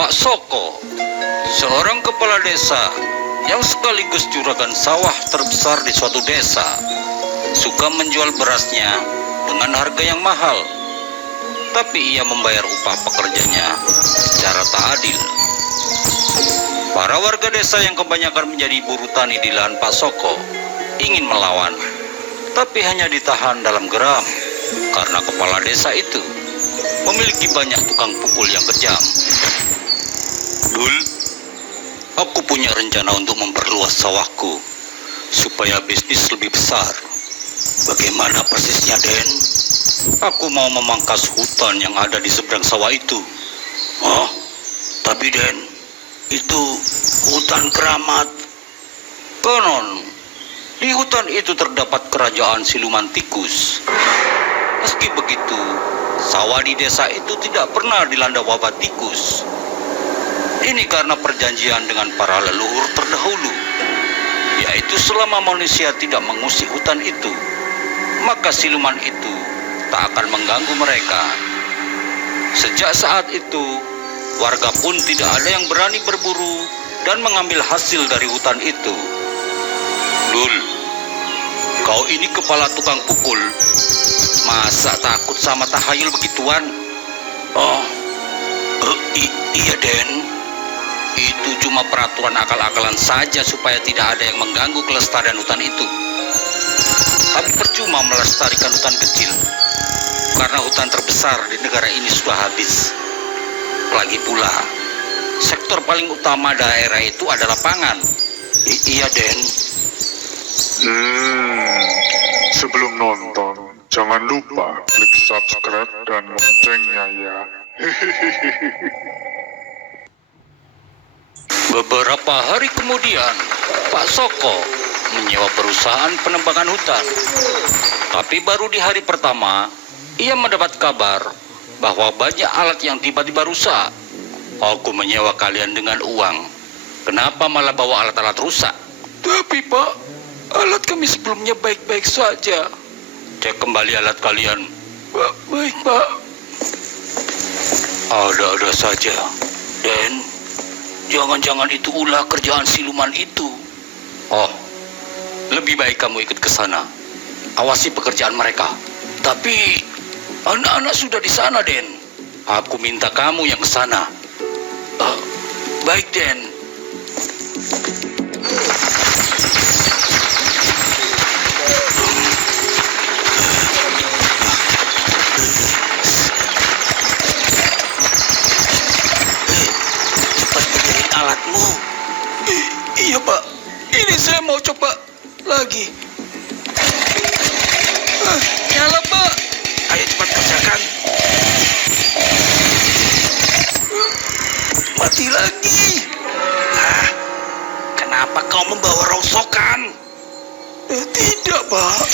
Pak Soko, seorang kepala desa yang sekaligus juragan sawah terbesar di suatu desa, suka menjual berasnya dengan harga yang mahal, tapi ia membayar upah pekerjanya secara tak adil. Para warga desa yang kebanyakan menjadi buruh tani di lahan Pak Soko ingin melawan, tapi hanya ditahan dalam geram karena kepala desa itu memiliki banyak tukang pukul yang kejam. Dul, aku punya rencana untuk memperluas sawahku supaya bisnis lebih besar. Bagaimana persisnya, Den? Aku mau memangkas hutan yang ada di seberang sawah itu. Oh, tapi Den, itu hutan keramat. Konon, di hutan itu terdapat kerajaan siluman tikus. Meski begitu, sawah di desa itu tidak pernah dilanda wabah tikus. Ini karena perjanjian dengan para leluhur terdahulu, yaitu selama manusia tidak mengusik hutan itu, maka siluman itu tak akan mengganggu mereka. Sejak saat itu, warga pun tidak ada yang berani berburu dan mengambil hasil dari hutan itu. Dul, kau ini kepala tukang pukul, masa takut sama tahayul begituan? Oh, iya Den, itu cuma peraturan akal-akalan saja supaya tidak ada yang mengganggu kelestarian hutan itu. Tapi percuma melestarikan hutan kecil, karena hutan terbesar di negara ini sudah habis. Lagi pula, sektor paling utama daerah itu adalah pangan. Iya Den. Sebelum nonton, jangan lupa klik subscribe dan loncengnya ya. Beberapa hari kemudian, Pak Soko menyewa perusahaan penebangan hutan. Tapi baru di hari pertama, ia mendapat kabar bahwa banyak alat yang tiba-tiba rusak. Aku menyewa kalian dengan uang. Kenapa malah bawa alat-alat rusak? Tapi Pak, alat kami sebelumnya baik-baik saja. Cek kembali alat kalian. Baik Pak. Ada-ada saja. Dan jangan-jangan itu ulah kerjaan siluman itu. Oh, lebih baik kamu ikut ke sana. Awasi pekerjaan mereka. Tapi anak-anak sudah di sana, Den. Aku minta kamu yang ke sana. Baik, Den. Cepat benerin alatmu. Iya, Pak. Ini saya mau coba lagi. Nyala, Pak. Ayo cepat kerjakan. Mati lagi. Kenapa kau membawa rongsokan? Tidak, Pak.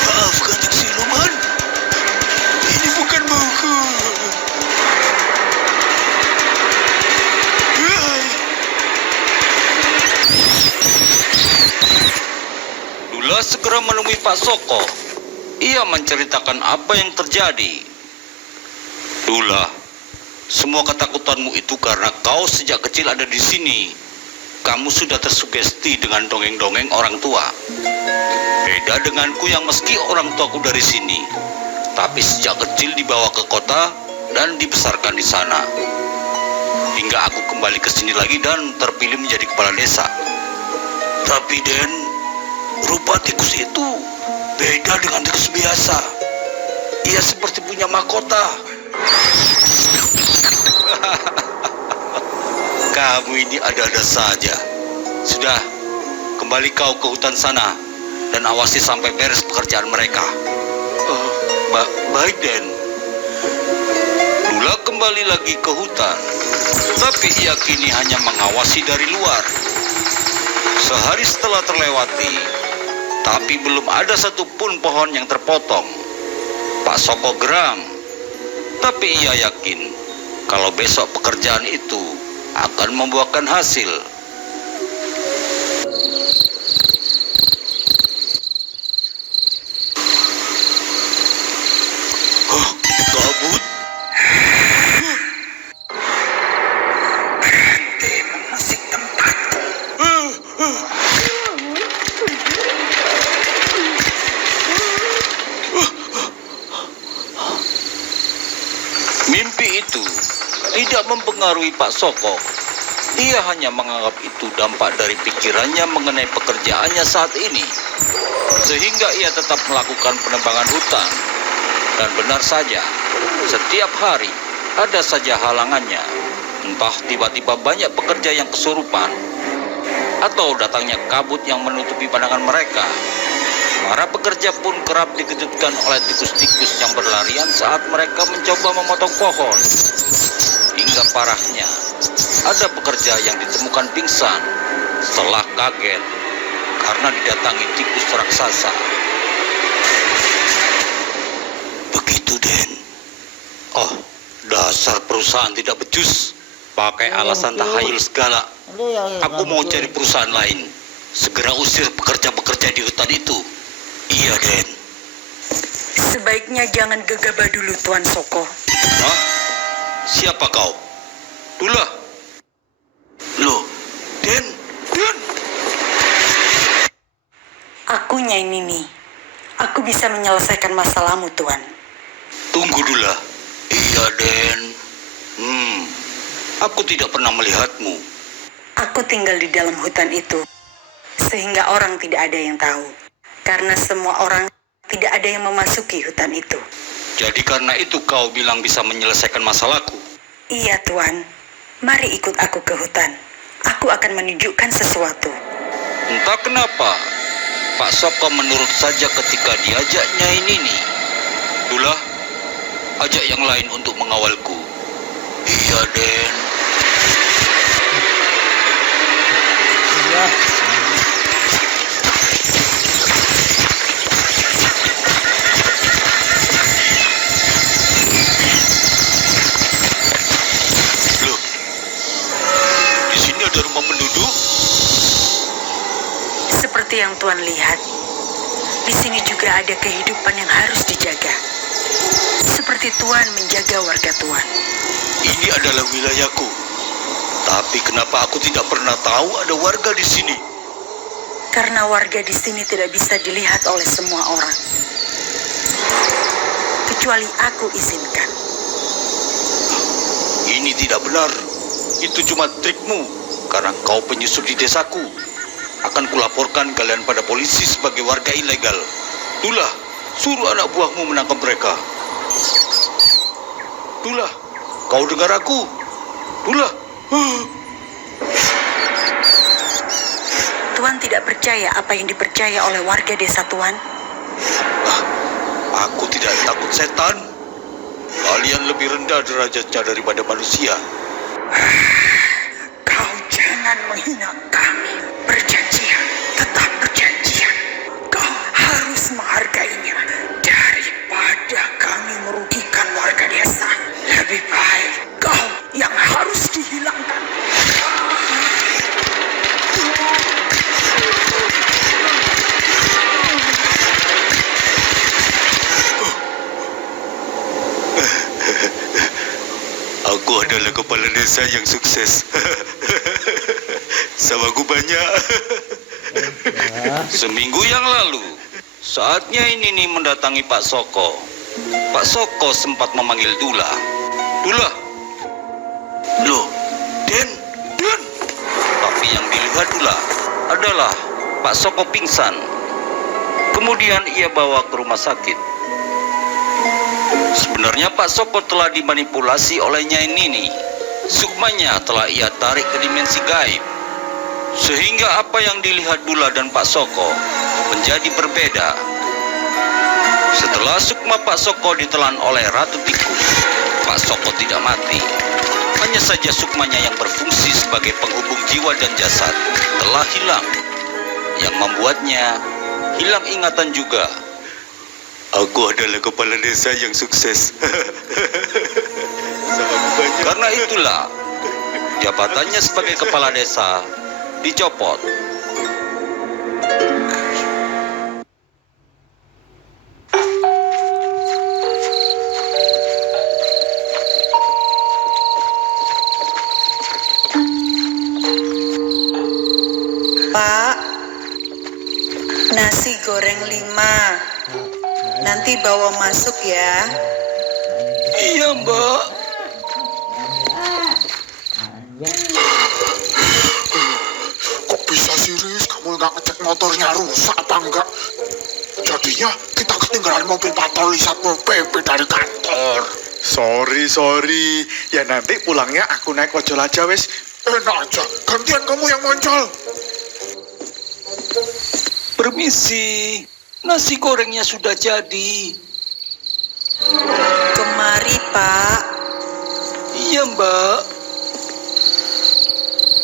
Maafkan yang siluman. Ini bukan mauku. Dula segera menemui Pak Soko. Ia menceritakan apa yang terjadi. Dula, semua ketakutanmu itu karena kau sejak kecil ada di sini. Kamu sudah tersugesti dengan dongeng-dongeng orang tua. Beda denganku yang meski orang tuaku dari sini, tapi sejak kecil dibawa ke kota dan dibesarkan di sana. Hingga aku kembali ke sini lagi dan terpilih menjadi kepala desa. Tapi Den, rupa tikus itu beda dengan tikus biasa. Ia seperti punya mahkota. Kamu ini ada-ada saja. Sudah, kembali kau ke hutan sana dan awasi sampai beres pekerjaan mereka. Baik, Den. Dula kembali lagi ke hutan, tapi ia kini hanya mengawasi dari luar. Sehari setelah terlewati, tapi belum ada satupun pohon yang terpotong. Pak Soko geram, tapi ia yakin kalau besok pekerjaan itu akan membuahkan hasil. mempengaruhi Pak Soko. Dia hanya menganggap itu dampak dari pikirannya mengenai pekerjaannya saat ini. Sehingga ia tetap melakukan penebangan hutan. Dan benar saja, setiap hari ada saja halangannya. Entah tiba-tiba banyak pekerja yang kesurupan, atau datangnya kabut yang menutupi pandangan mereka. Para pekerja pun kerap dikejutkan oleh tikus-tikus yang berlarian saat mereka mencoba memotong pohon. Hingga parahnya, ada pekerja yang ditemukan pingsan setelah kaget karena didatangi tikus raksasa. Begitu, Den. Oh, dasar perusahaan tidak becus. Pakai alasan tahayul segala. Aku mau cari perusahaan lain. Segera usir pekerja-pekerja di hutan itu. Iya, Den. Sebaiknya jangan gegabah dulu, Tuan Soko. Hah? Siapa kau? Dula. Loh, Den. Aku Nyai Nini. Aku bisa menyelesaikan masalahmu, Tuan. Tunggu Dula. Iya, Den. Aku tidak pernah melihatmu. Aku tinggal di dalam hutan itu, sehingga orang tidak ada yang tahu. Karena semua orang tidak ada yang memasuki hutan itu. Jadi karena itu kau bilang bisa menyelesaikan masalahku? Iya, Tuan. Mari ikut aku ke hutan. Aku akan menunjukkan sesuatu. Entah kenapa, Pak Soko menurut saja ketika diajak Nyai Nini. Dula, ajak yang lain untuk mengawalku. Iya, Den. Loh, di sini ada rumah penduduk? Seperti yang Tuan lihat, di sini juga ada kehidupan yang harus dijaga. Seperti Tuan menjaga warga Tuan. Ini adalah wilayahku. Tapi kenapa aku tidak pernah tahu ada warga di sini? Karena warga di sini tidak bisa dilihat oleh semua orang. Kecuali aku izinkan. Ini tidak benar. Itu cuma trikmu. Karena kau penyusup di desaku. Akan kulaporkan kalian pada polisi sebagai warga ilegal. Dula, suruh anak buahmu menangkap mereka. Dula, kau dengar aku? Dula. Tuan tidak percaya apa yang dipercaya oleh warga desa Tuan? Aku tidak takut setan. Kalian lebih rendah derajatnya daripada manusia. Kau jangan menghina kami. Perjanjian, tetap perjanjian. Kau harus menghargainya. Daripada kami merugikan warga desa, lebih baik kau yang harus dihilangkan. Aku adalah kepala desa yang sukses. Sawahku banyak. Seminggu yang lalu, saatnya ini mendatangi Pak Soko. Pak Soko sempat memanggil Dula. Dula. Loh, Den. Tapi yang dilihat Dula adalah Pak Soko pingsan. Kemudian ia bawa ke rumah sakit. Sebenarnya Pak Soko telah dimanipulasi oleh Nyai Nini. Sukmanya telah ia tarik ke dimensi gaib. Sehingga apa yang dilihat Dula dan Pak Soko menjadi berbeda. Setelah sukma Pak Soko ditelan oleh Ratu Tikus, Pak Soko tidak mati. Hanya saja sukmanya yang berfungsi sebagai penghubung jiwa dan jasad telah hilang. Yang membuatnya hilang ingatan juga. Aku adalah kepala desa yang sukses. Karena itulah, jabatannya sebagai kepala desa dicopot. Pak, nasi goreng 5. Nanti bawa masuk ya. Iya, Mbak. Kok bisa sih, Riz? Kamu nggak ngecek motornya rusak apa enggak? Jadinya kita ketinggalan mobil patroli Satpol PP dari kantor. Sorry. Ya nanti pulangnya aku naik ojol aja wes. Enak aja, gantian kamu yang moncol. Permisi, nasi gorengnya sudah jadi. Kemari, Pak. Iya, Mbak.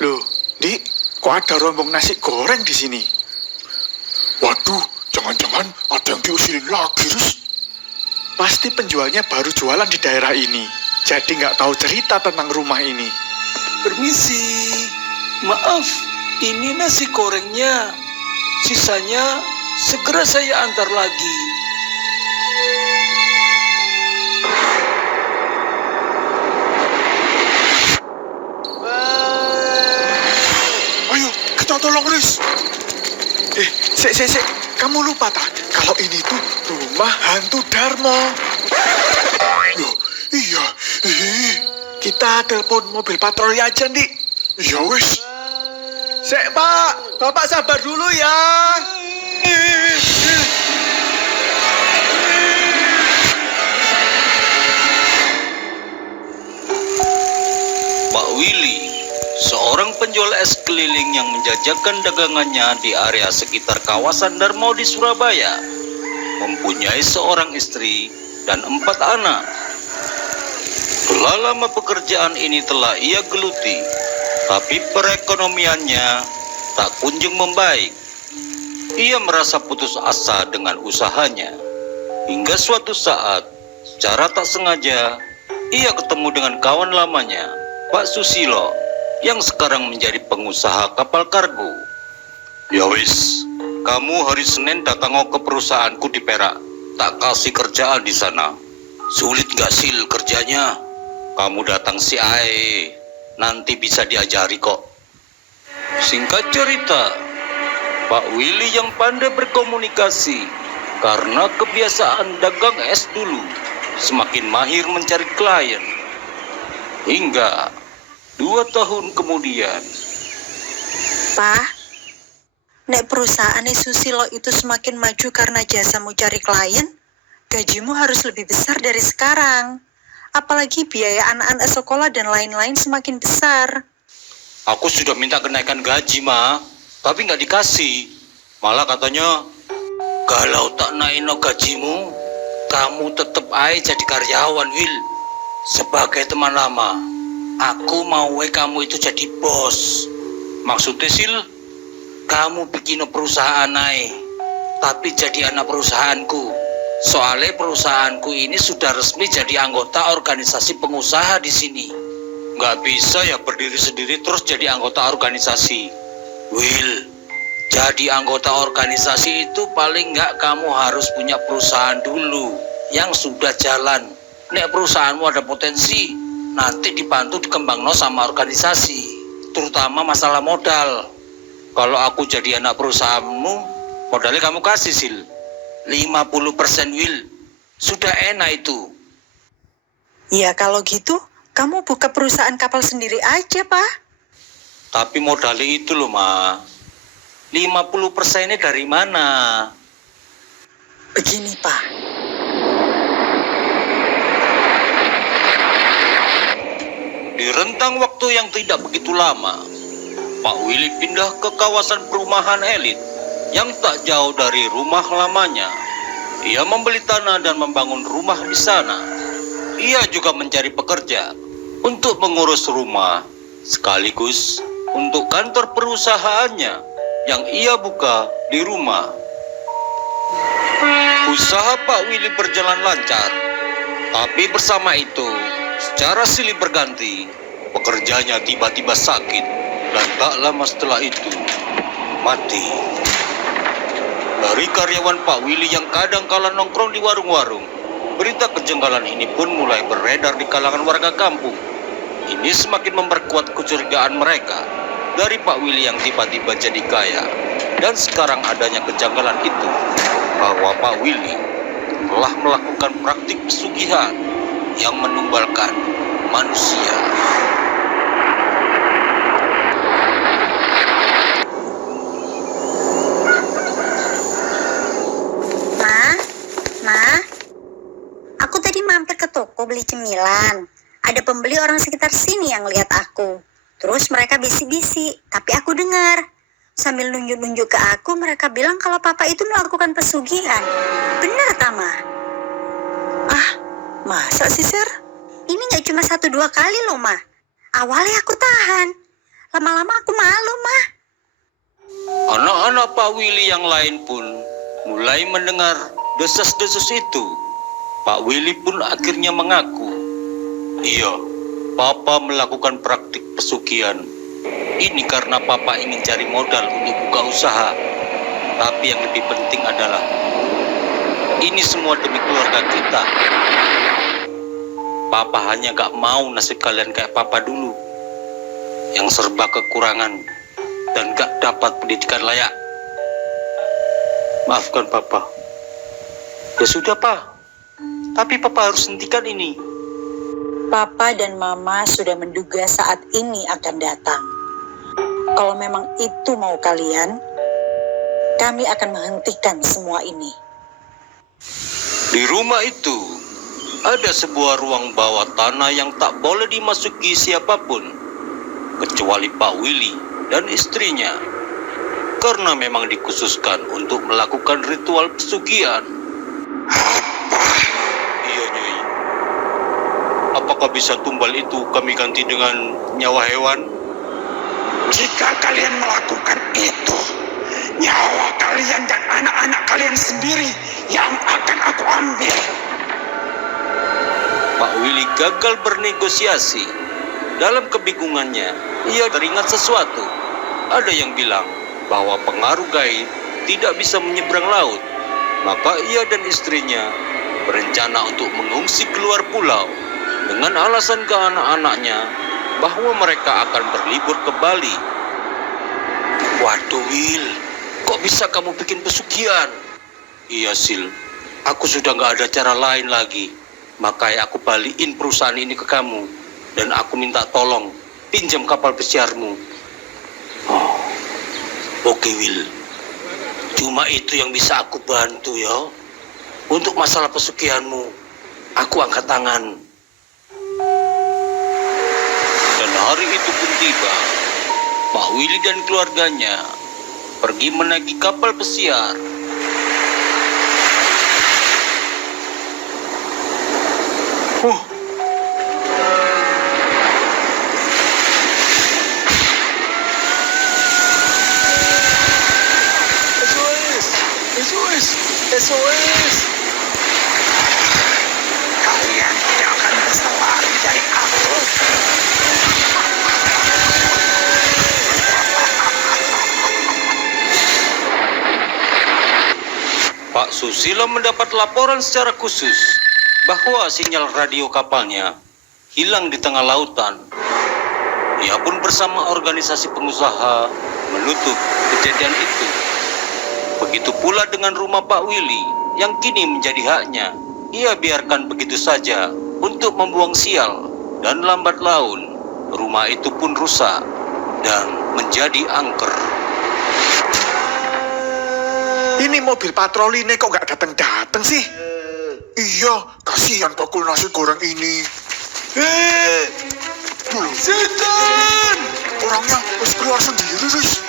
Loh, Dik, kok ada rombong nasi goreng di sini? Waduh, jangan-jangan ada yang diusilin lagi, Riz. Pasti penjualnya baru jualan di daerah ini, jadi nggak tahu cerita tentang rumah ini. Permisi. Maaf, ini nasi gorengnya. Sisanya segera saya antar lagi. Ayo, kita tolong, Riz. Sik, kamu lupa tak? Kalau ini tuh rumah hantu Darmo. Loh, iya. Kita telepon mobil patroli aja, Dik. Iya, wes. Sik, Pak. Bapak sabar dulu ya. Pak Willy, seorang penjual es keliling yang menjajakan dagangannya di area sekitar kawasan Darmo di Surabaya, mempunyai seorang istri dan 4 anak. Telah lama pekerjaan ini telah ia geluti, tapi perekonomiannya tak kunjung membaik. Ia merasa putus asa dengan usahanya, hingga suatu saat, secara tak sengaja, ia ketemu dengan kawan lamanya, Pak Susilo, yang sekarang menjadi pengusaha kapal kargo. Ya wis, kamu hari Senin datang ke perusahaanku di Perak. Tak kasih kerjaan di sana. Sulit gak sil kerjanya? Kamu datang si ae, nanti bisa diajari kok. Singkat cerita, Pak Willy yang pandai berkomunikasi karena kebiasaan dagang es dulu, semakin mahir mencari klien. Hingga 2 tahun kemudian, Pak, nek perusahaan Susilo itu semakin maju karena jasamu cari klien, gajimu harus lebih besar dari sekarang. Apalagi biaya anak-anak sekolah dan lain-lain semakin besar. aku sudah minta kenaikan gaji, Ma, tapi nggak dikasih. Malah katanya, kalau tak naikno gajimu, kamu tetap aja jadi karyawan, Will. Sebagai teman lama, aku mau kamu itu jadi bos. Maksudnya, Sil, kamu bikin perusahaan aja, tapi jadi anak perusahaanku. Soalnya perusahaanku ini sudah resmi jadi anggota organisasi pengusaha di sini. Nggak bisa ya berdiri sendiri terus jadi anggota organisasi. Will, jadi anggota organisasi itu paling nggak kamu harus punya perusahaan dulu yang sudah jalan. Nek perusahaanmu ada potensi, nanti dibantu dikembangno sama organisasi, terutama masalah modal. Kalau aku jadi anak perusahaanmu, modalnya kamu kasih, Sil. 50% Will. Sudah enak itu. Ya kalau gitu, kamu buka perusahaan kapal sendiri aja, Pak. Tapi modalnya itu loh, Ma. 50%-nya dari mana? Begini, Pak. Di rentang waktu yang tidak begitu lama, Pak Willy pindah ke kawasan perumahan elit yang tak jauh dari rumah lamanya. Ia membeli tanah dan membangun rumah di sana. Ia juga mencari pekerja untuk mengurus rumah, sekaligus untuk kantor perusahaannya yang ia buka di rumah. Usaha Pak Willy berjalan lancar, tapi bersama itu, secara silih berganti, pekerjanya tiba-tiba sakit dan tak lama setelah itu mati. Dari karyawan Pak Willy yang kadang kala nongkrong di warung-warung, berita kejanggalan ini pun mulai beredar di kalangan warga kampung. Ini semakin memperkuat kecurigaan mereka dari Pak Willy yang tiba-tiba jadi kaya. Dan sekarang adanya kejanggalan itu, bahwa Pak Willy telah melakukan praktik pesugihan yang menumbalkan manusia. mau beli cemilan. Ada pembeli orang sekitar sini yang lihat aku. Terus mereka bisik-bisik, tapi aku dengar. Sambil nunjuk-nunjuk ke aku, mereka bilang kalau papa itu melakukan pesugihan. Benar, Tama? Ah, masa sih, Sir? Ini gak cuma 1-2 kali loh, Ma. Awalnya aku tahan. Lama-lama aku malu, Ma. Anak-anak Pak Willy yang lain pun mulai mendengar desas-desus itu. Pak Willy pun akhirnya mengaku, iya, Papa melakukan praktik pesugihan. Ini karena Papa ingin cari modal untuk buka usaha. Tapi yang lebih penting adalah, ini semua demi keluarga kita. Papa hanya gak mau nasib kalian kayak Papa dulu, yang serba kekurangan dan gak dapat pendidikan layak. Maafkan Papa. Ya sudah, Pak. Tapi Papa harus hentikan ini. Papa dan Mama sudah menduga saat ini akan datang. Kalau memang itu mau kalian, kami akan menghentikan semua ini. Di rumah itu, ada sebuah ruang bawah tanah yang tak boleh dimasuki siapapun, kecuali Pak Willy dan istrinya. Karena memang dikhususkan untuk melakukan ritual pesugihan. Iya, Nyai. Apakah bisa tumbal itu kami ganti dengan nyawa hewan? Jika kalian melakukan itu, nyawa kalian dan anak-anak kalian sendiri yang akan aku ambil. Pak Willy gagal bernegosiasi. Dalam kebingungannya, ia teringat sesuatu. Ada yang bilang bahwa pengaruh gaib tidak bisa menyeberang laut. Maka ia dan istrinya berencana untuk mengungsi keluar pulau dengan alasan ke anak-anaknya bahwa mereka akan berlibur ke Bali. Waduh, Will, kok bisa kamu bikin pesugihan? Iya, Sil, aku sudah gak ada cara lain lagi. Makanya aku balikin perusahaan ini ke kamu. Dan aku minta tolong pinjam kapal pesiarmu. Oh, oke, Will. Cuma itu yang bisa aku bantu, ya. Untuk masalah pesugihanmu, aku angkat tangan. Dan hari itu pun tiba. Pak Willy dan keluarganya pergi menaiki kapal pesiar. SOS. Kalian tidak akan bisa lari dari aku. Pak Susilo mendapat laporan secara khusus bahwa sinyal radio kapalnya hilang di tengah lautan. Ia pun bersama organisasi pengusaha menutup kejadian itu. Begitu pula dengan rumah Pak Willy yang kini menjadi haknya. Ia biarkan begitu saja untuk membuang sial, dan lambat laun rumah itu pun rusak dan menjadi angker. Ini mobil patroli ini kok nggak datang-datang sih? Iya, kasihan bakul nasi goreng ini. Setan! Orangnya harus keluar sendiri, Riz.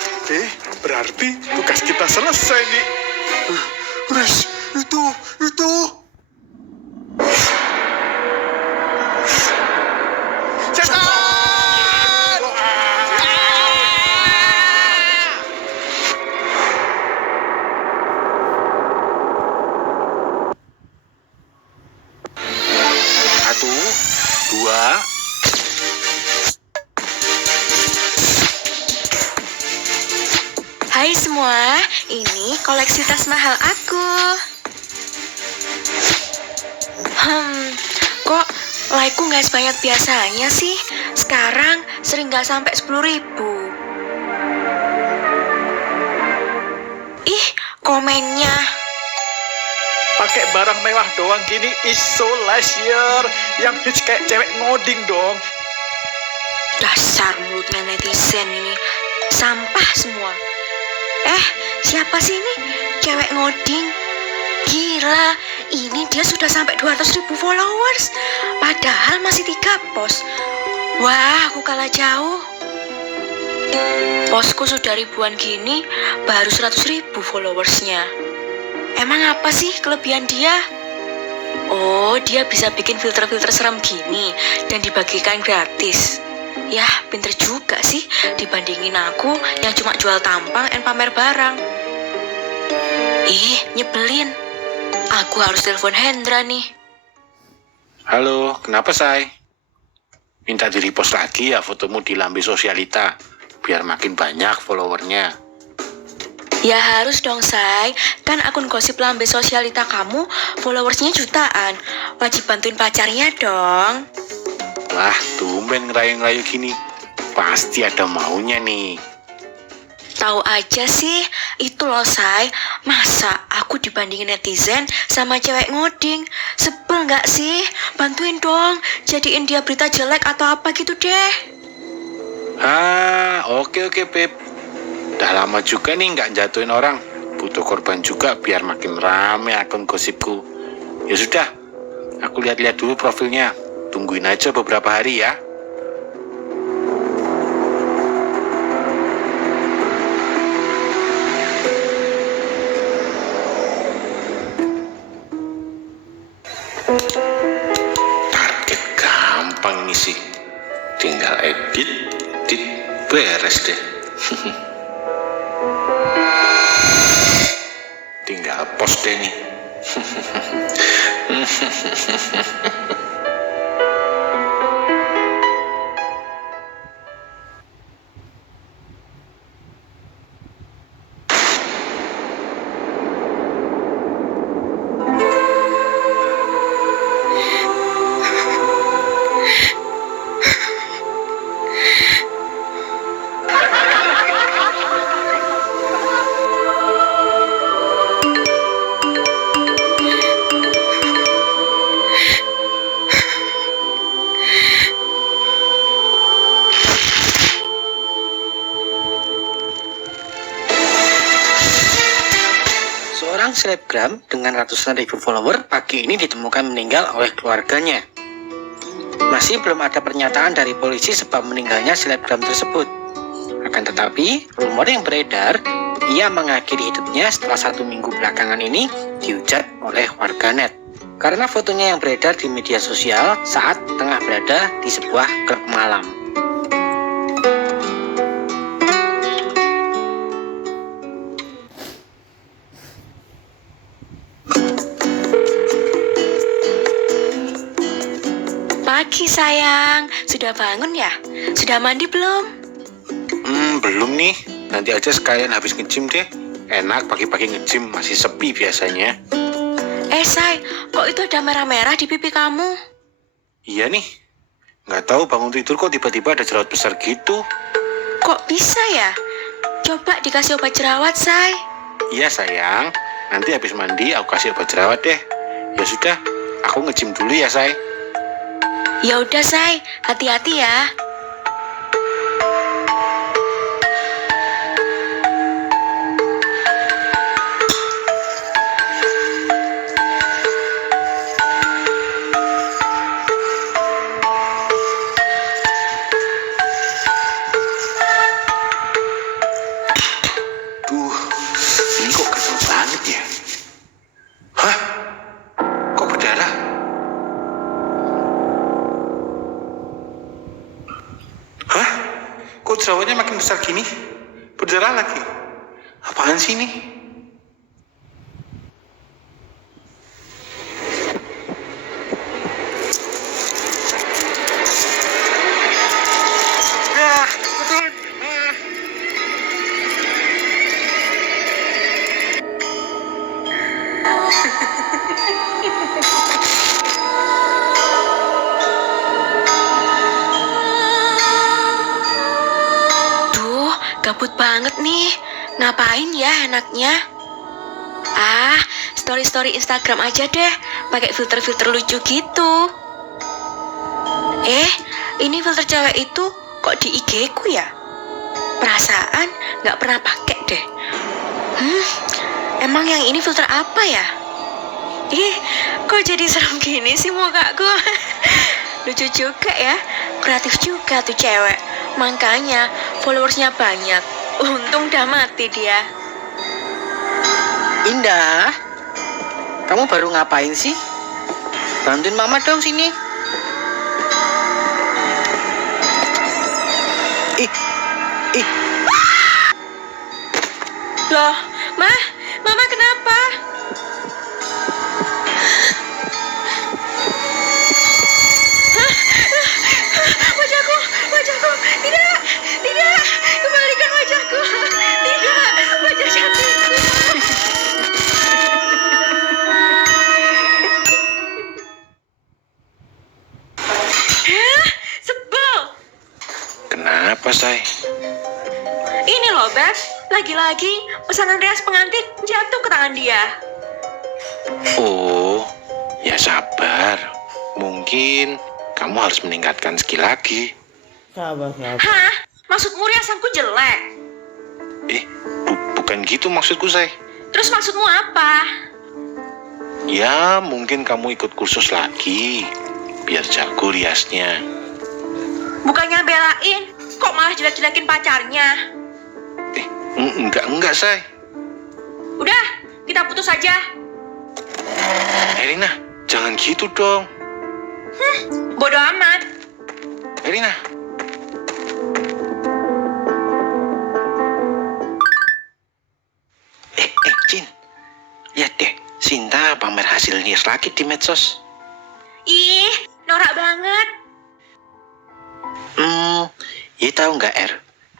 Berarti tugas kita selesai nih. Riz, itu. Setan! Satu, dua. Hai semua, ini koleksi tas mahal aku. Kok like-ku nggak sebanyak biasanya sih? Sekarang sering nggak sampai 10.000. Ih, komennya. Pakai barang mewah doang gini is so leisure. Yang hits kayak cewek ngoding dong. Dasar mulutnya netizen ini, sampah semua. Siapa sih ini? Cewek ngoding? Gila, ini dia sudah sampai 200.000 followers. Padahal masih 3 post. Wah, aku kalah jauh. Postku sudah ribuan gini, baru 100.000 followersnya. Emang apa sih kelebihan dia? Oh, dia bisa bikin filter-filter serem gini dan dibagikan gratis. Yah, pinter juga sih dibandingin aku yang cuma jual tampang dan pamer barang. Ih, nyebelin. Aku harus telepon Hendra nih. Halo, kenapa Say? Minta di-repost lagi ya fotomu di Lambe Sosialita, biar makin banyak followernya. Ya harus dong, Say. Kan akun gosip Lambe Sosialita kamu followersnya jutaan. Wajib bantuin pacarnya dong. Wah, tumben ngerayu-ngerayu gini. Pasti ada maunya nih. Tahu aja sih, itu loh, Say. Masa aku dibandingin netizen sama cewek ngoding? Sebel nggak sih? Bantuin dong, jadiin dia berita jelek atau apa gitu deh. Oke Beb. Udah lama juga nih nggak jatuhin orang. Butuh korban juga biar makin rame akun gosipku. Ya sudah, aku lihat-lihat dulu profilnya. Tungguin aja beberapa hari ya. Target gampang nih sih. Tinggal edit, beres deh. Tinggal post deh nih. Seorang selebgram dengan ratusan ribu follower pagi ini ditemukan meninggal oleh keluarganya. Masih belum ada pernyataan dari polisi sebab meninggalnya selebgram tersebut. Akan tetapi, rumor yang beredar, ia mengakhiri hidupnya setelah 1 minggu belakangan ini dihujat oleh warganet. Karena fotonya yang beredar di media sosial saat tengah berada di sebuah klub malam. Pagi, sayang. Sudah bangun ya? Sudah mandi belum? Belum nih. Nanti aja sekalian habis nge-gym deh. Enak pagi-pagi nge-gym, masih sepi biasanya. Say, kok itu ada merah-merah di pipi kamu? Iya nih. Nggak tahu bangun tidur kok tiba-tiba ada jerawat besar gitu. Kok bisa ya? Coba dikasih obat jerawat, Say. Iya sayang. Nanti habis mandi aku kasih obat jerawat deh. Ya sudah, aku nge-gym dulu ya Say. Ya udah, Say. Hati-hati ya. Duh, ini kok gatel banget ya? Hah? Kok berdarah? Hah? Kok jerawatnya makin besar gini? Berdarah lagi? Apaan sih ini? Duh, gabut banget nih. Ngapain ya enaknya? Story-story Instagram aja deh. Pakai filter-filter lucu gitu. Ini filter cewek itu kok di IG ku ya? Perasaan nggak pernah pakai deh. Emang yang ini filter apa ya? Ih, kok jadi serem gini sih mukaku? Lucu juga ya, kreatif juga tuh cewek. Makanya followersnya banyak. Untung udah mati dia. Indah, kamu baru ngapain sih? Bantuin mama dong sini. Ih, Loh, Mama kenapa? Hah? Wajahku, tidak, kembalikan wajahku, tidak, wajah cantikku. Hah? Sebel. Kenapa, Say? Ini loh, Beb, lagi-lagi pesanan rias pengantin jatuh ke tangan dia. Oh, ya sabar. Mungkin kamu harus meningkatkan skill lagi. Hah? Maksudmu riasanku jelek? Bukan gitu maksudku, Say. Terus maksudmu apa? Ya, mungkin kamu ikut kursus lagi, biar jago riasnya. Bukannya belain, kok malah jelek-jelekin pacarnya? Enggak, Say. Udah, kita putus aja. Erina, jangan gitu dong. Bodoh amat. Erina. Jin. Lihat deh, Sinta pamer hasil rias lagi di medsos. Ih, norak banget. Ya tahu nggak,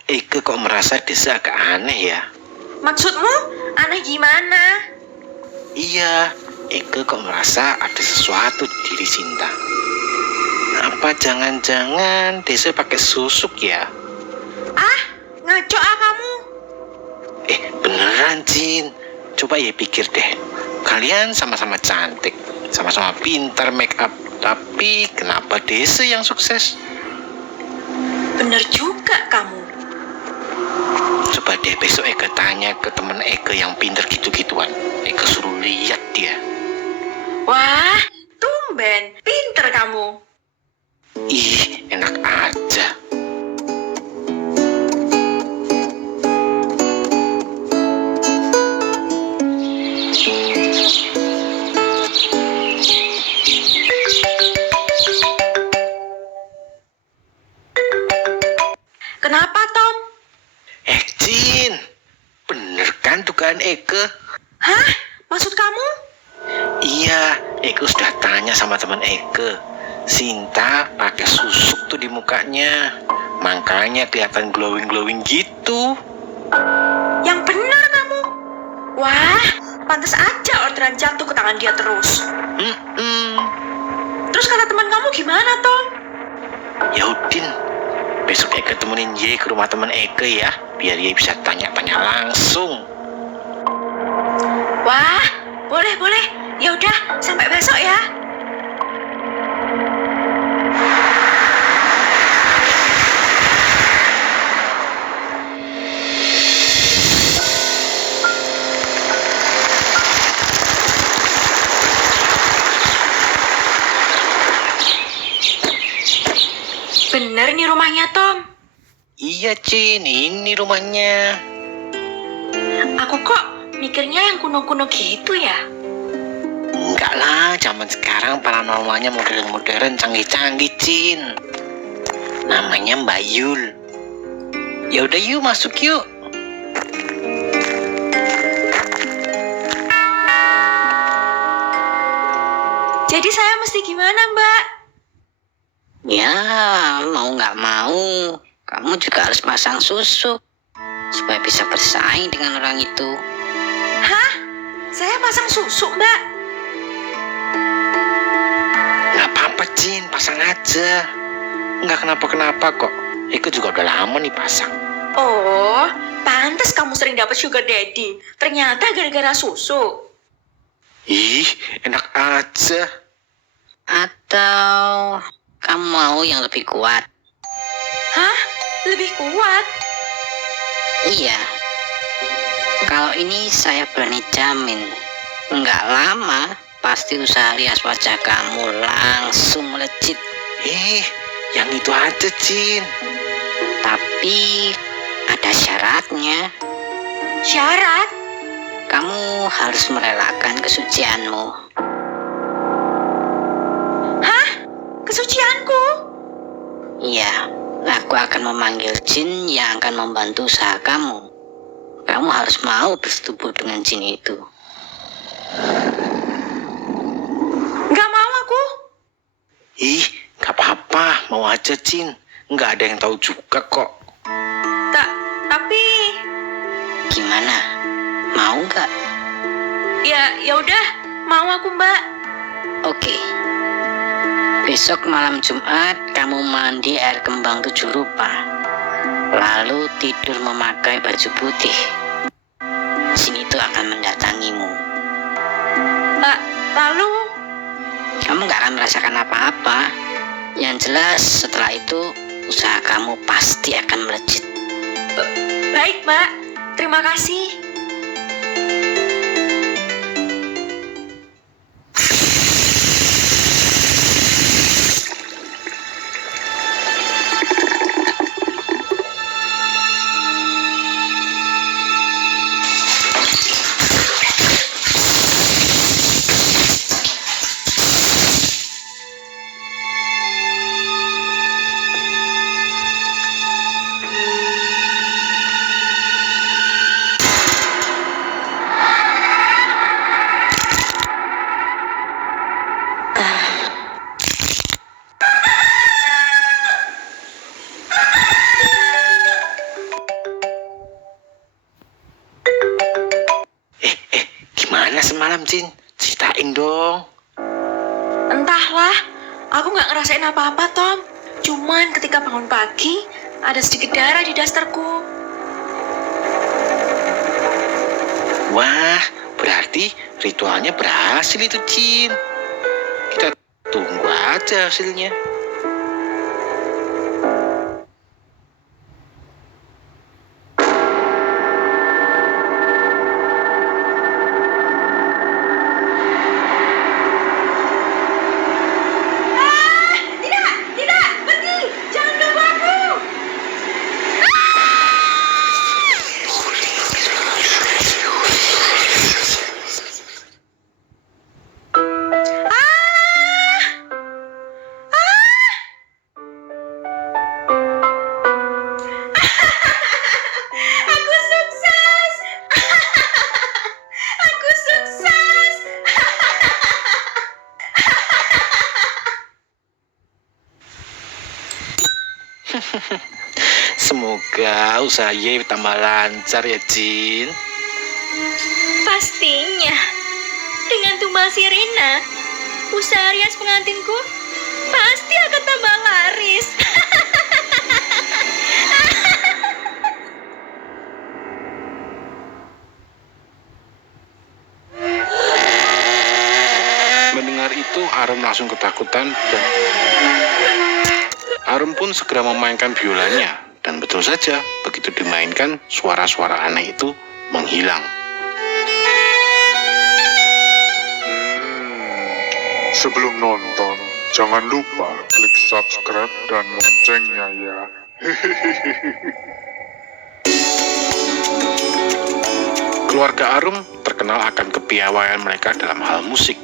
Eke kok merasa Desa agak aneh ya? Maksudmu aneh gimana? Iya, Eke kok merasa ada sesuatu di diri Sinta. Apa jangan-jangan Desa pakai susuk ya? Ah, ngaco kamu. Beneran, Jin. Coba ya pikir deh. Kalian sama-sama cantik, sama-sama pintar make up. Tapi kenapa Desa yang sukses? Bener juga kamu. Coba deh besok Eke tanya ke temen Eke yang pinter gitu-gituan. Eke suruh lihat dia. Wah, tumben, pinter kamu. Ih, enak aja. Kenapa, Tom? Jin, bener kan dugaan Eke? Hah? Maksud kamu? Iya, Eke sudah tanya sama teman Eke. Sinta pakai susuk tuh di mukanya. Makanya kelihatan glowing-glowing gitu. Yang benar kamu. Wah, pantas aja orderan jatuh ke tangan dia terus. Terus kata teman kamu gimana, Tom? Yaudin, besok Eke temenin Ye ke rumah teman Eke ya, biar Ye bisa tanya-tanya langsung. Wah, boleh. Ya udah, sampai besok ya. Bener nih rumahnya, Tom. Iya, Cin, ini rumahnya. Aku kok mikirnya yang kuno-kuno gitu ya? Enggak lah, zaman sekarang paranormalnya modern-modern, canggih-canggih, Cin. Namanya Mbak Yul. Ya udah yuk, masuk yuk. Jadi saya mesti gimana, Mbak? Ya, mau nggak mau, kamu juga harus pasang susuk supaya bisa bersaing dengan orang itu. Hah? Saya pasang susuk, Mbak? Nggak apa-apa, Cin, pasang aja. Nggak kenapa-kenapa kok. Eke juga udah lama nih pasang. Oh, pantas kamu sering dapat sugar daddy. Ternyata gara-gara susu. Ih, enak aja. Atau kamu mau yang lebih kuat? Hah? Lebih kuat? Iya. Kalau ini saya berani jamin, nggak lama pasti usaha rias wajah kamu langsung melejit. Yang itu aja, Cin. Tapi ada syaratnya. Syarat? Kamu harus merelakan kesucianmu. Kesucianku? Iya, aku akan memanggil jin yang akan membantu usaha kamu. Kamu harus mau bersetubuh dengan jin itu. Nggak mau aku. Gak apa-apa, mau aja, Cin. Nggak ada yang tahu juga kok. Tapi Gimana? Mau nggak? ya udah, mau aku, Mbak. Oke. Besok malam Jumat kamu mandi air kembang 7 rupa. Lalu tidur memakai baju putih. Jin itu akan mendatangimu. Lalu Kamu nggak akan merasakan apa-apa. Yang jelas setelah itu usaha kamu pasti akan melejit. baik, Mbak. Terima kasih. Gimana semalam, Cin? Ceritain dong. Entahlah, aku nggak ngerasain apa-apa, Tom. Cuman ketika bangun pagi, ada sedikit darah di dasterku. Wah, berarti ritualnya berhasil itu, Cin. Kita tunggu aja hasilnya. Tidak, pergi! Jangan ganggu aku! Aku sukses! Aku sukses! Semoga usaha Ye tambah lancar ya, Cin. Pastinya. Dengan tumbal sirina, usaha rias pengantinku pasti akan tambah laris. Mendengar itu, Arum langsung ketakutan dan Arum pun segera memainkan biolanya. Dan betul saja, begitu dimainkan, suara-suara aneh itu menghilang. Sebelum nonton, jangan lupa klik subscribe dan loncengnya ya. Keluarga Arum terkenal akan kepiawaian mereka dalam hal musik.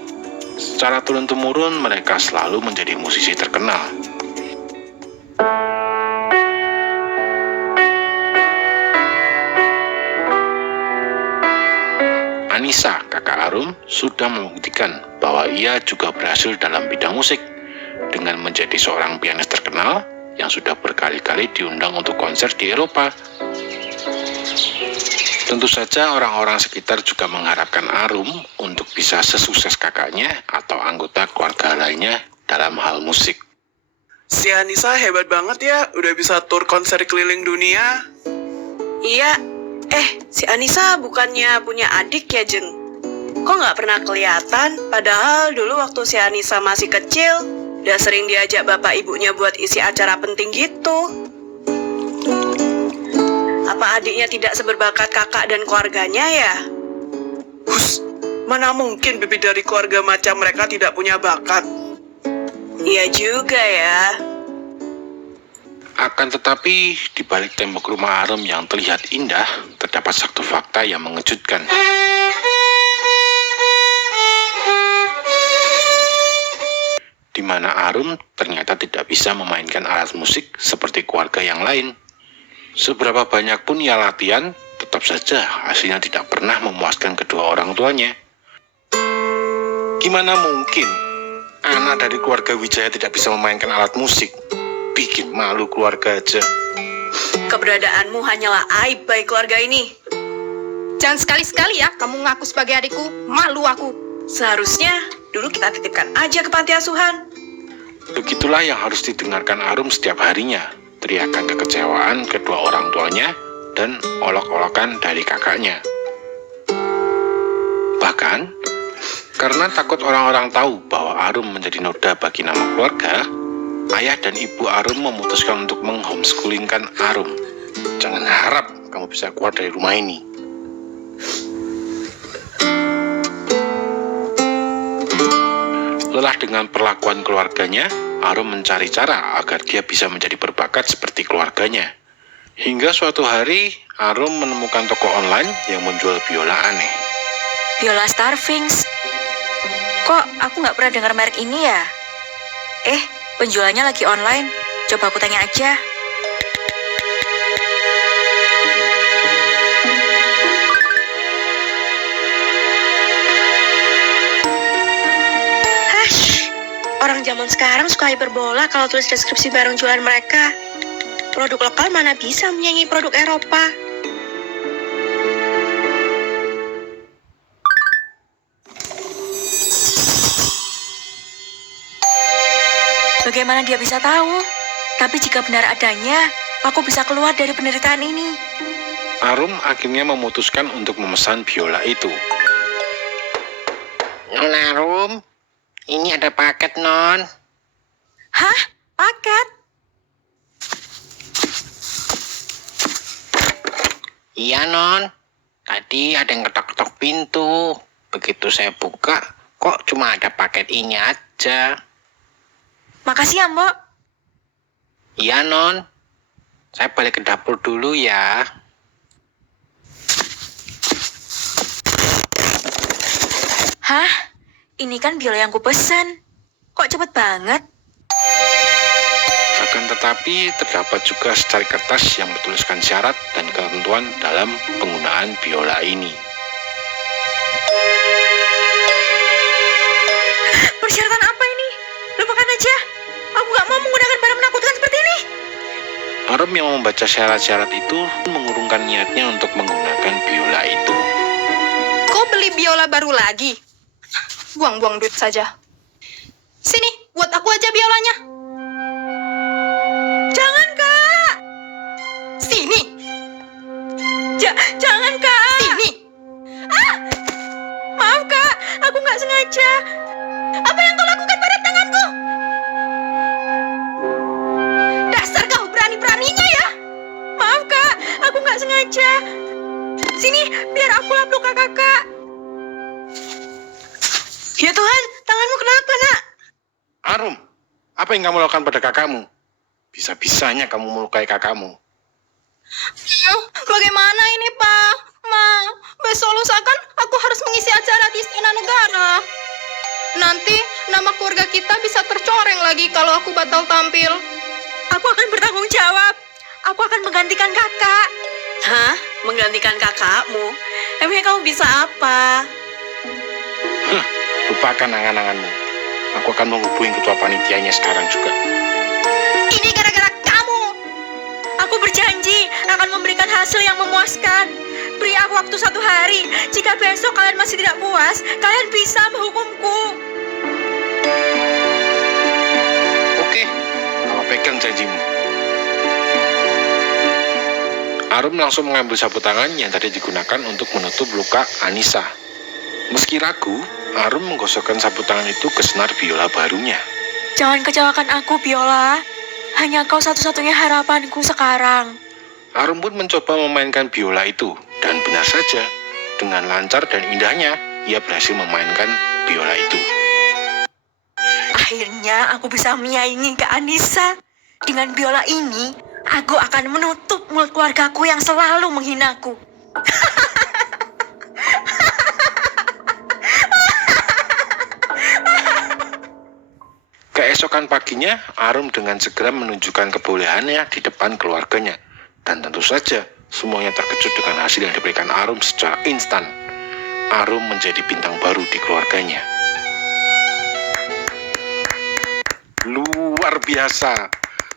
Secara turun-temurun, mereka selalu menjadi musisi terkenal. Anissa, kakak Arum, sudah membuktikan bahwa ia juga berhasil dalam bidang musik dengan menjadi seorang pianis terkenal yang sudah berkali-kali diundang untuk konser di Eropa. Tentu saja orang-orang sekitar juga mengharapkan Arum untuk bisa sesukses kakaknya atau anggota keluarga lainnya dalam hal musik. Si Anissa hebat banget ya, udah bisa tur konser keliling dunia. Iya, si Anissa bukannya punya adik ya, Jeng? Kok nggak pernah kelihatan? Padahal dulu waktu si Anissa masih kecil, udah sering diajak bapak ibunya buat isi acara penting gitu. Apa adiknya tidak seberbakat kakak dan keluarganya ya? Hus, Mana mungkin bibidari keluarga macam mereka tidak punya bakat. Iya juga ya. Akan tetapi, di balik tembok rumah Arum yang terlihat indah, terdapat satu fakta yang mengejutkan. Di mana Arum ternyata tidak bisa memainkan alat musik seperti keluarga yang lain. Seberapa banyak pun ia latihan, tetap saja hasilnya tidak pernah memuaskan kedua orang tuanya. Gimana mungkin anak dari keluarga Wijaya tidak bisa memainkan alat musik? Bikin malu keluarga aja. Keberadaanmu hanyalah aib bagi keluarga ini. Jangan sekali-sekali ya kamu ngaku sebagai adikku. Malu aku. Seharusnya dulu kita titipkan aja ke panti asuhan. Begitulah yang harus didengarkan Arum setiap harinya. Teriakan kekecewaan kedua orang tuanya dan olok-olokan dari kakaknya. Bahkan, karena takut orang-orang tahu bahwa Arum menjadi noda bagi nama keluarga, ayah dan ibu Arum memutuskan untuk menghomeschoolingkan Arum. Jangan harap kamu bisa keluar dari rumah ini. Lelah dengan perlakuan keluarganya, Arum mencari cara agar dia bisa menjadi berbakat seperti keluarganya. Hingga suatu hari, Arum menemukan toko online yang menjual biola aneh. Biola Starfinx. Kok aku nggak pernah dengar merek ini ya? Penjualannya lagi online. Coba aku tanya aja. Orang zaman sekarang suka hyperbola kalau tulis deskripsi barang jualan mereka. Produk lokal mana bisa menyaingi produk Eropa? Bagaimana dia bisa tahu? Tapi jika benar adanya, aku bisa keluar dari penderitaan ini. Arum akhirnya memutuskan untuk memesan biola itu. Non Arum, ini ada paket, Non. Hah? Paket? Iya, Non. Tadi ada yang ketok-ketok pintu. Begitu saya buka, kok cuma ada paket ini aja. Makasih ya, Mbok. Iya, Non. Saya balik ke dapur dulu ya. Hah? Ini kan biola yang kupesan. Kok cepet banget? Akan tetapi, terdapat juga secari kertas yang bertuliskan syarat dan ketentuan dalam penggunaan biola ini. Persyaratan apa ini? Lupakan aja. Aku nggak mau menggunakan barang menakutkan seperti ini. Arum yang membaca syarat-syarat itu mengurungkan niatnya untuk menggunakan biola itu. Kau beli biola baru lagi? Buang-buang duit saja. Sini, buat aku aja biolanya. Jangan, Kak. Sini. Jangan, Kak. Sini. Maaf, Kak. Aku nggak sengaja. Apa yang kau lakukan pada tanganku? Dasar kau berani-beraninya ya. Maaf, Kak. Aku nggak sengaja. Sini, biar aku lap luka Kakak. Ya Tuhan, tanganmu kenapa, Nak? Arum, apa yang kamu lakukan pada kakakmu? Bisa-bisanya kamu melukai kakakmu. Bagaimana ini, Pak? Ma, besok lusa kan aku harus mengisi acara di Istana Negara. Nanti nama keluarga kita bisa tercoreng lagi kalau aku batal tampil. Aku akan bertanggung jawab. Aku akan menggantikan Kakak. Hah? Menggantikan kakakmu? Emangnya kamu bisa apa? Lupakan angan-anganmu. Aku akan menghubungi ketua panitianya sekarang juga. Ini gara-gara kamu. Aku berjanji akan memberikan hasil yang memuaskan. Beri aku waktu 1 hari. Jika besok kalian masih tidak puas, kalian bisa menghukumku. Oke, kamu pegang janjimu. Arum langsung mengambil sapu tangan yang tadi digunakan untuk menutup luka Anissa. Meski ragu, Arum menggosokkan sapu tangan itu ke senar biola barunya. Jangan kecewakan aku, Biola. Hanya kau satu-satunya harapanku sekarang. Arum pun mencoba memainkan biola itu, dan benar saja, dengan lancar dan indahnya, ia berhasil memainkan biola itu. Akhirnya aku bisa menyaingi Kak Anissa. Dengan biola ini, aku akan menutup mulut keluargaku yang selalu menghinaku. Keesokan paginya, Arum dengan segera menunjukkan kebolehannya di depan keluarganya. Dan tentu saja, semuanya terkejut dengan hasil yang diberikan Arum secara instan. Arum menjadi bintang baru di keluarganya. Luar biasa.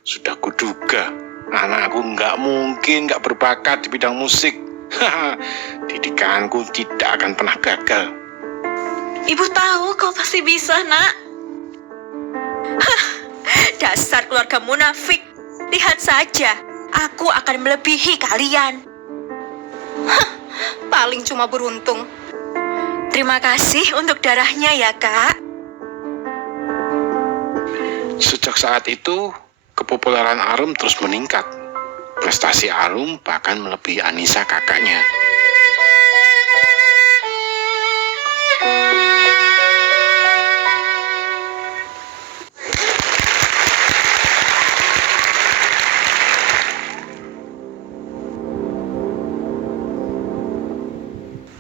Sudah kuduga, anakku nggak mungkin nggak berbakat di bidang musik. Didikanku tidak akan pernah gagal. Ibu tahu kau pasti bisa, Nak. Dasar keluarga munafik. Lihat saja, aku akan melebihi kalian. Paling cuma beruntung. Terima kasih untuk darahnya ya, Kak. Sejak saat itu, kepopuleran Arum terus meningkat. Prestasi Arum bahkan melebihi Anissa kakaknya.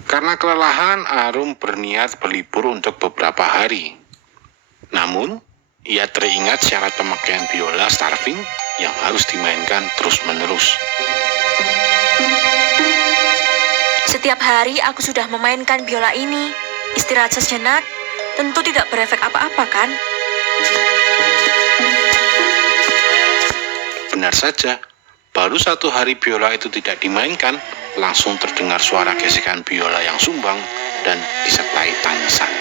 Karena kelelahan, Arum berniat berlibur untuk beberapa hari. Namun, ia teringat syarat pemakaian biola Starving yang harus dimainkan terus-menerus. Setiap hari aku sudah memainkan biola ini. Istirahat sejenak, tentu tidak berefek apa-apa kan? Benar saja, baru 1 hari biola itu tidak dimainkan, langsung terdengar suara gesekan biola yang sumbang dan disertai tangisan.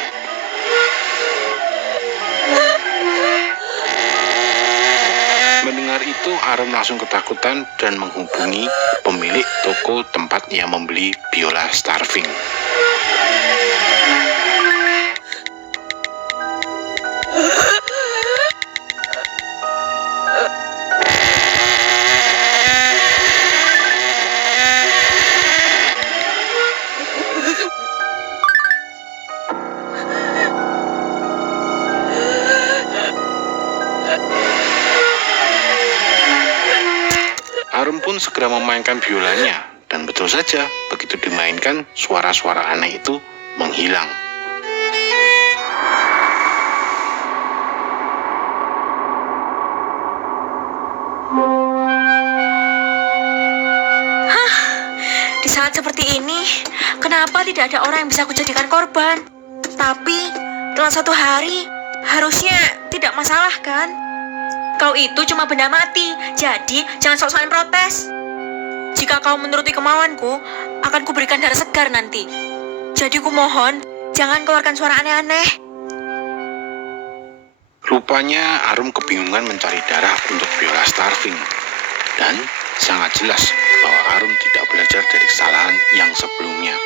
Mendengar itu, Arum langsung ketakutan dan menghubungi pemilik toko tempat ia membeli biola Starving. Arum pun segera memainkan biolanya, dan betul saja, begitu dimainkan, suara-suara aneh itu menghilang. Di saat seperti ini, kenapa tidak ada orang yang bisa kujadikan korban? Tapi, dalam 1 hari, harusnya tidak masalah kan? Kau itu cuma benda mati, jadi jangan sok-sokan protes. Jika kau menuruti kemauanku, akan kuberikan darah segar nanti. Jadi kumohon, jangan keluarkan suara aneh-aneh. Rupanya Arum kebingungan mencari darah untuk biola Starving. Dan sangat jelas bahwa Arum tidak belajar dari kesalahan yang sebelumnya.